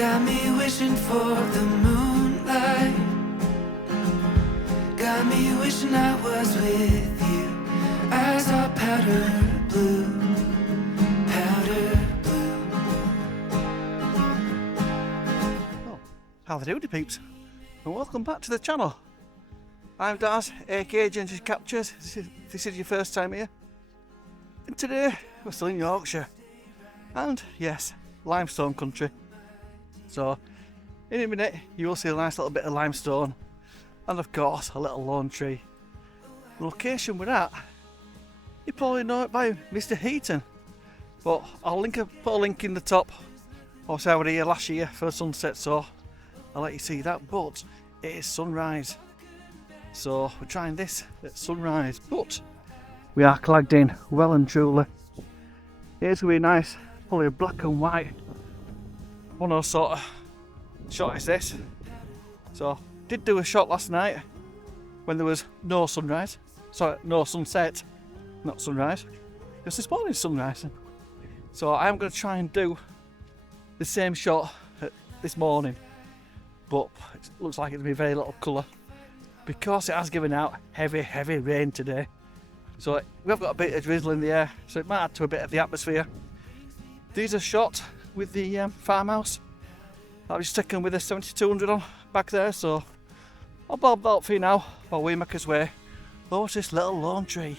Got me wishing for the moonlight. Got me wishing I was with you. Eyes are powder blue, powder blue. Oh, howdy doody peeps, and welcome back to the channel. I'm Daz, aka Ginger's Captures. This is your first time here. And today we're still in Yorkshire. And yes, limestone country. So in a minute you will see a nice little bit of limestone and of course a little lone tree. The location we're at, you probably know it by Mr. Heaton, but I'll put a link in the top. Also I was here last year for sunset, so I'll let you see that, but it is sunrise. So we're trying this at sunrise, but we are clagged in well and truly. Here's going to be nice, probably a black and white one of those sort of shot is this. So did do a shot last night when there was no sunrise, sorry, no sunset, not sunrise, because this morning's sunrise. So I'm going to try and do the same shot this morning, but it looks like it'll be very little colour because it has given out heavy rain today. So we've got a bit of drizzle in the air, so it might add to a bit of the atmosphere. These are shot with the farmhouse. I was taken with a 7200 on back there, so I'll bob that up for you now while we make our way over to this little lone tree.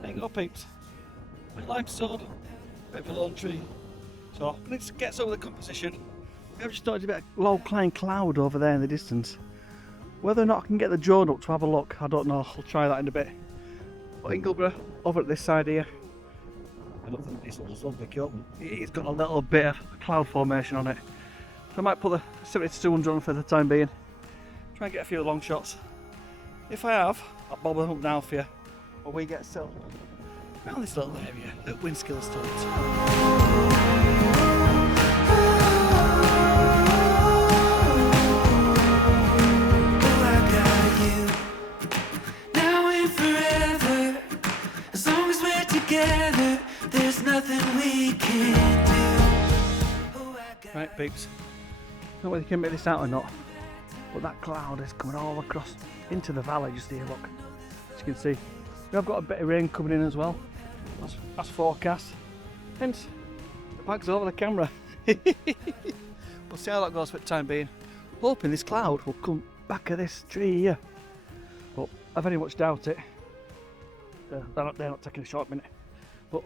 There you go peeps, limestone, bit of a lone tree. So let's get some of the composition. I've just noticed a bit of low-lying cloud over there in the distance. Whether or not I can get the drone up to have a look, I don't know. I'll try that in a bit. But Ingleborough, over at this side here, I don't think this will pick up. It's got a little bit of cloud formation on it. So I might put the 7200 on for the time being. Try and get a few long shots. If I have, I'll bob them up now for you. Or we get settled around this little area at Winskill Stones. There's nothing we can't do. Right peeps, I don't know whether you can make this out or not, but that cloud is coming all across into the valley just here, look. As you can see, we have got a bit of rain coming in as well. That's forecast, hence the bag's over the camera. We'll see how that goes for the time being. Hoping this cloud will come back of this tree here, but I very much doubt it. They're not taking a short minute. But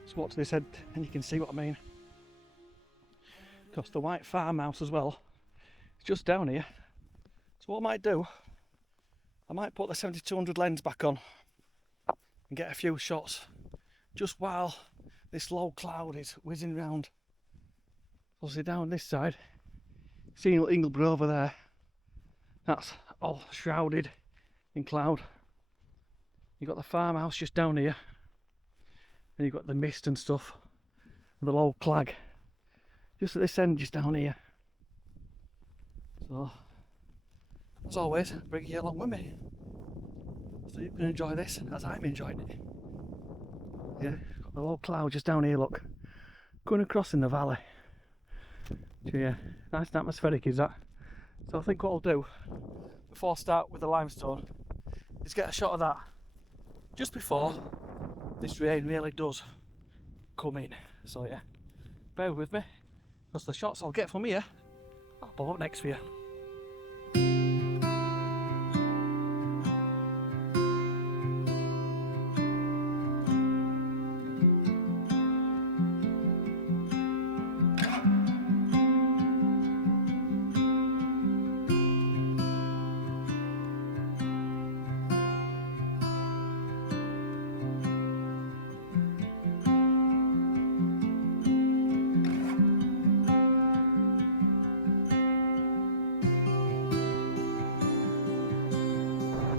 let's walk to this head and you can see what I mean. Because the white farmhouse as well, it's just down here. So what I might do, I might put the 7200 lens back on and get a few shots just while this low cloud is whizzing round. Obviously down this side, seeing Ingleborough over there, that's all shrouded in cloud. You've got the farmhouse just down here. And you've got the mist and stuff, and the low clag just at this end, just down here. So as always, bring you along with me so you can enjoy this as I'm enjoying it. Yeah, got the low cloud just down here, look, going across in the valley. So yeah, nice and atmospheric is that. So I think what I'll do before I start with the limestone is get a shot of that just before this rain really does come in. So yeah, bear with me, because the shots I'll get from here, I'll pull up next for you.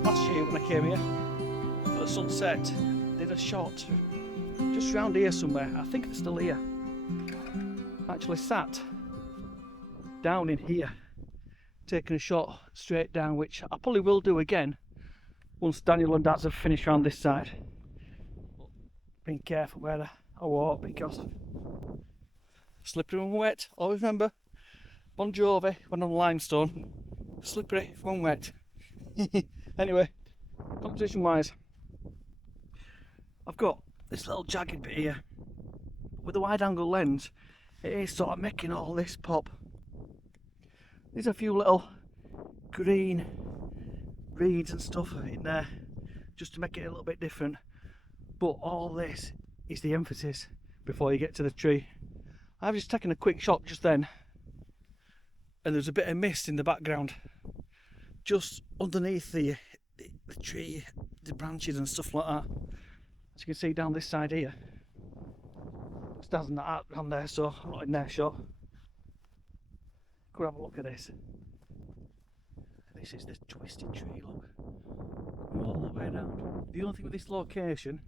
Last year when I came here for the sunset, did a shot just round here somewhere. I think it's still here. Actually sat down in here, taking a shot straight down, which I probably will do again once Daniel and Daz have finished around this side. But being careful where I walk, because slippery when wet. Always remember, Bon Jovi went on limestone, slippery when wet. Anyway, composition wise, I've got this little jagged bit here. With the wide angle lens, it is sort of making all this pop. There's a few little green reeds and stuff in there just to make it a little bit different, but all this is the emphasis before you get to the tree. I've just taken a quick shot just then, and there's a bit of mist in the background just underneath the tree, the branches and stuff like that. As you can see down this side here, it doesn't that around there, so I'm not in their shot. Could have a look at this. This is the twisted tree, look, all the way around. The only thing with this location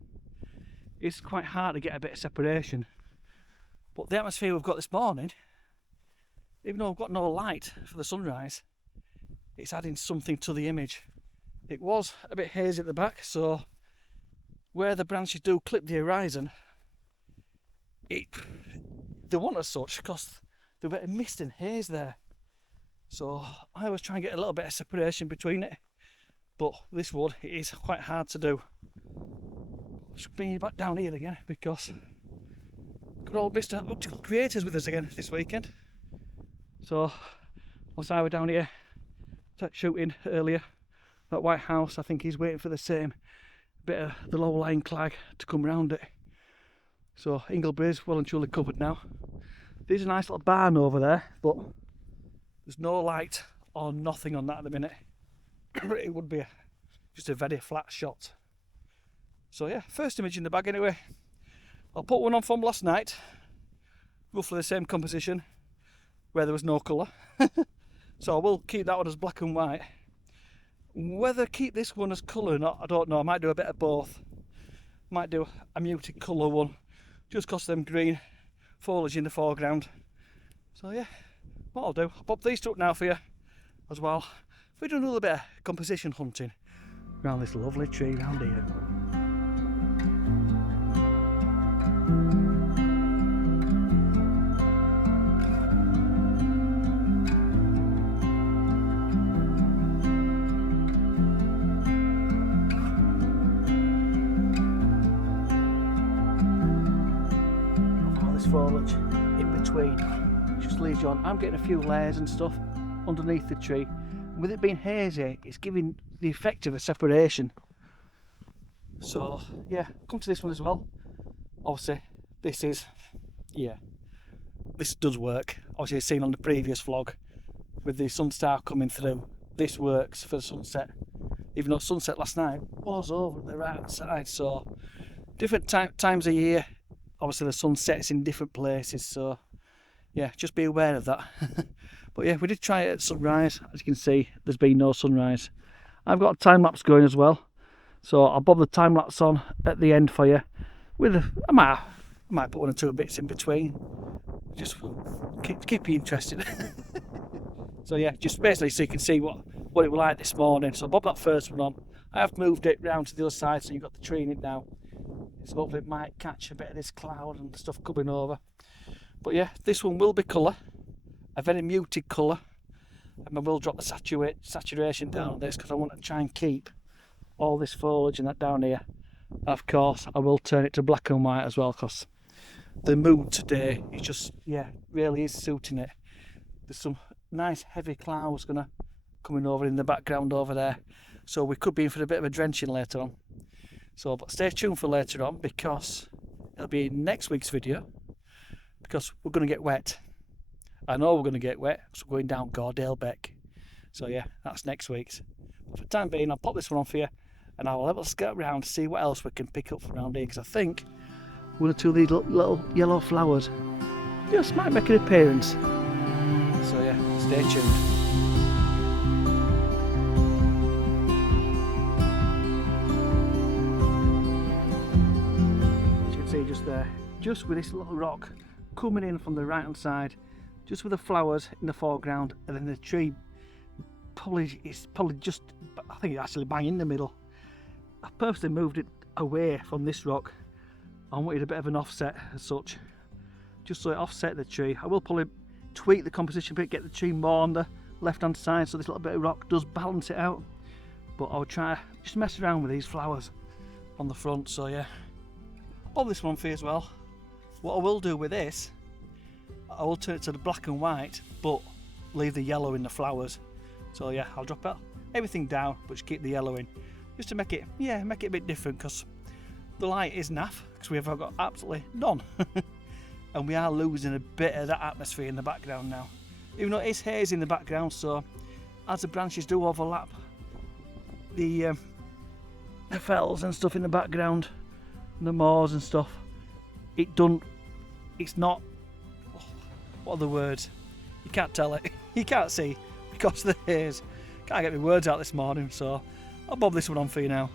is quite hard to get a bit of separation, but the atmosphere we've got this morning, even though I've got no light for the sunrise, it's adding something to the image. It was a bit hazy at the back, so where the branches do clip the horizon, they want as such because there's a bit of mist and haze there. So I always try and get a little bit of separation between it, but this wood, it is quite hard to do. Just bring you back down here again, because good old Mr. Optical Creators with us again this weekend. So whilst I was down here shooting earlier, that white house, I think he's waiting for the same bit of the low-lying clag to come round it. So Ingleborough is well and truly covered now. There's a nice little barn over there, but there's no light or nothing on that at the minute. It would be just a very flat shot. So yeah, first image in the bag anyway. I'll put one on from last night, roughly the same composition, where there was no colour. So I will keep that one as black and white. Whether keep this one as colour or not, I don't know. I might do a bit of both. Might do a muted colour one, just because of them green foliage in the foreground. So yeah, what I'll do, I'll pop these two up now for you as well. We do a little bit of composition hunting around this lovely tree round here. Foliage in between just leads you on. I'm getting a few layers and stuff underneath the tree. With it being hazy, it's giving the effect of a separation. So yeah, come to this one as well. Obviously this does work. Obviously you've seen on the previous vlog with the sun star coming through, this works for the sunset, even though sunset last night was over at the right side. So different times of year, obviously the sun sets in different places, so yeah, just be aware of that. But yeah, we did try it at sunrise. As you can see, there's been no sunrise. I've got a time lapse going as well, so I'll bob the time lapse on at the end for you. I might put one or two bits in between, just keep you interested. So yeah, just basically so you can see what it was like this morning. So I'll bob that first one on. I have moved it round to the other side, so you've got the tree in it now. So hopefully it might catch a bit of this cloud and stuff coming over. But yeah, this one will be colour, a very muted colour, and I will drop the saturation down on this because I want to try and keep all this foliage and that down here. Of course, I will turn it to black and white as well because the mood today is just, yeah, really is suiting it. There's some nice heavy clouds coming over in the background over there, so we could be in for a bit of a drenching later on. So, but stay tuned for later on because it'll be next week's video, because we're going to get wet. I know we're going to get wet, so we're going down Gordale Beck. So yeah, that's next week's. But for the time being, I'll pop this one on for you, and I'll have a scout around to see what else we can pick up from around here, because I think one or two of these little yellow flowers just might make an appearance. So yeah, stay tuned. Just there, just with this little rock coming in from the right hand side, just with the flowers in the foreground, and then the tree it's probably just, I think it's actually bang in the middle. I purposely moved it away from this rock. I wanted a bit of an offset as such, just so it offset the tree. I will probably tweak the composition a bit, get the tree more on the left hand side so this little bit of rock does balance it out. But I'll try just mess around with these flowers on the front. So yeah, I'll this one for you as well. What I will do with this, I will turn it to the black and white, but leave the yellow in the flowers. So yeah, I'll drop everything down, but just keep the yellow in, just to make it a bit different, because the light is naff, because we have got absolutely none. And we are losing a bit of that atmosphere in the background now, even though it is hazy in the background. So as the branches do overlap the fells and stuff in the background, and the moors and stuff, it's not, what are the words, you can't tell it, you can't see because of the haze. Can't get my words out this morning, so I'll bob this one on for you now.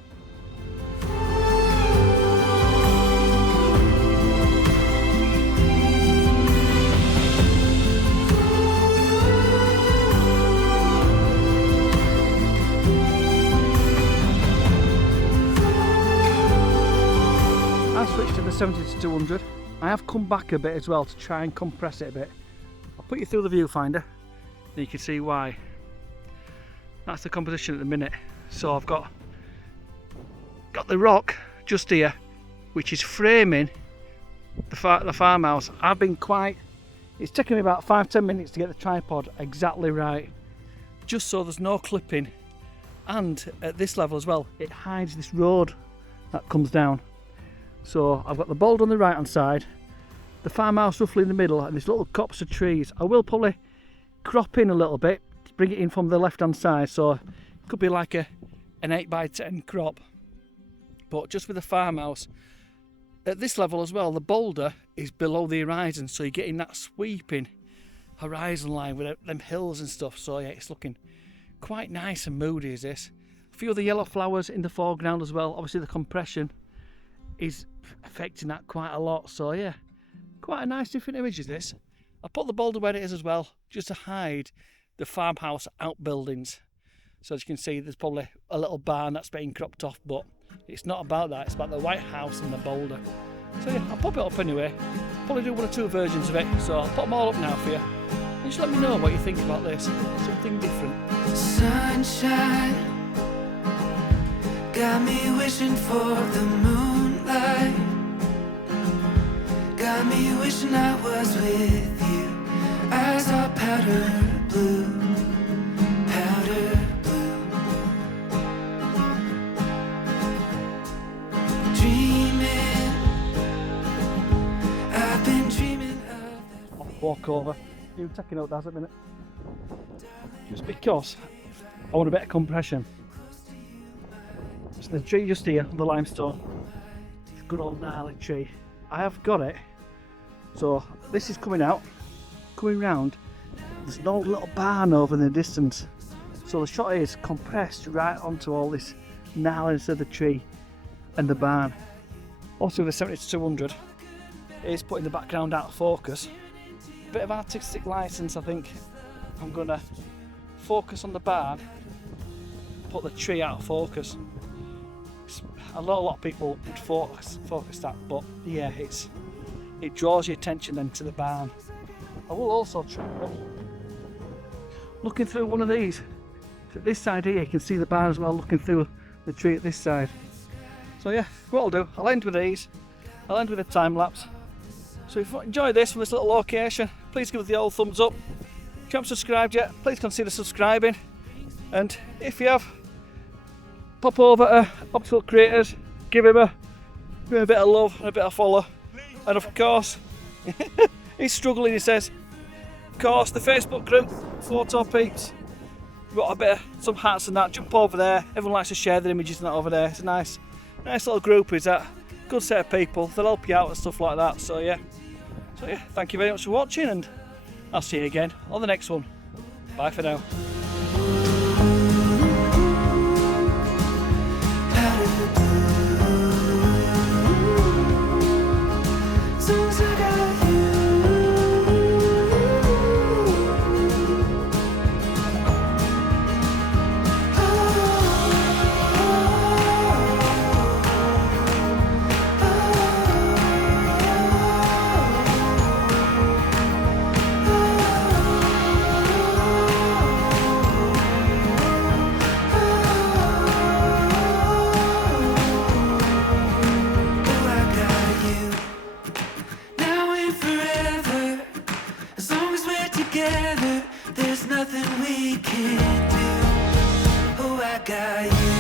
I switched to the 70 to 200. I have come back a bit as well to try and compress it a bit. I'll put you through the viewfinder, and you can see why. That's the composition at the minute. So I've got the rock just here, which is framing the farmhouse. It's taken me about 5-10 minutes to get the tripod exactly right, just so there's no clipping. And at this level as well, it hides this road that comes down. So I've got the boulder on the right hand side, the farmhouse roughly in the middle, and this little copse of trees. I will probably crop in a little bit, bring it in from the left hand side, so it could be like an 8x10 crop. But just with the farmhouse at this level as well, the boulder is below the horizon, so you're getting that sweeping horizon line with them hills and stuff. So yeah, it's looking quite nice and moody is this. A few of the yellow flowers in the foreground as well. Obviously the compression is affecting that quite a lot, so yeah, quite a nice different image is this. I put the boulder where it is as well, just to hide the farmhouse outbuildings. So as you can see, there's probably a little barn that's being cropped off, but it's not about that, it's about the white house and the boulder. So yeah, I'll pop it up anyway. Probably do 1 or 2 versions of it, so I'll put them all up now for you. And just let me know what you think about this, something different. Sunshine got me wishing for the moonlight, got me wishing I was with you as our powder blue, powder blue. Dreaming, I've been dreaming of that. Walk over. You taking out that a minute? Just because I want a bit of compression. So the tree just here, the limestone, good old gnarly tree. I have got it. So this is coming out, coming round. There's no little barn over in the distance. So the shot is compressed right onto all this gnarliness of the tree and the barn. Also with the 70 to 200, it is putting the background out of focus. Bit of artistic license, I think. I'm gonna focus on the barn, put the tree out of focus. I know a lot of people would focus that, but yeah, it draws your attention then to the barn. I will also try looking through one of these. So this side here, you can see the barn as well, looking through the tree at this side. So yeah, what I'll do, I'll end with these. I'll end with a time lapse. So if you enjoy this from this little location, please give us the old thumbs up. If you haven't subscribed yet, please consider subscribing. And if you have, pop over to Optical Creators, give him a bit of love and a bit of follow. And of course, he's struggling, he says. Of course, the Facebook group, Photo Peeps. We've got a bit of some hats and that, jump over there. Everyone likes to share their images and that over there. It's a nice little group, is that? Good set of people, they'll help you out and stuff like that, so yeah, thank you very much for watching, and I'll see you again on the next one. Bye for now. Songs I got you. there's nothing we can't do. Oh, I got you.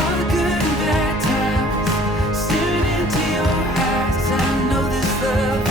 All the good and bad times, staring into your eyes. I know this love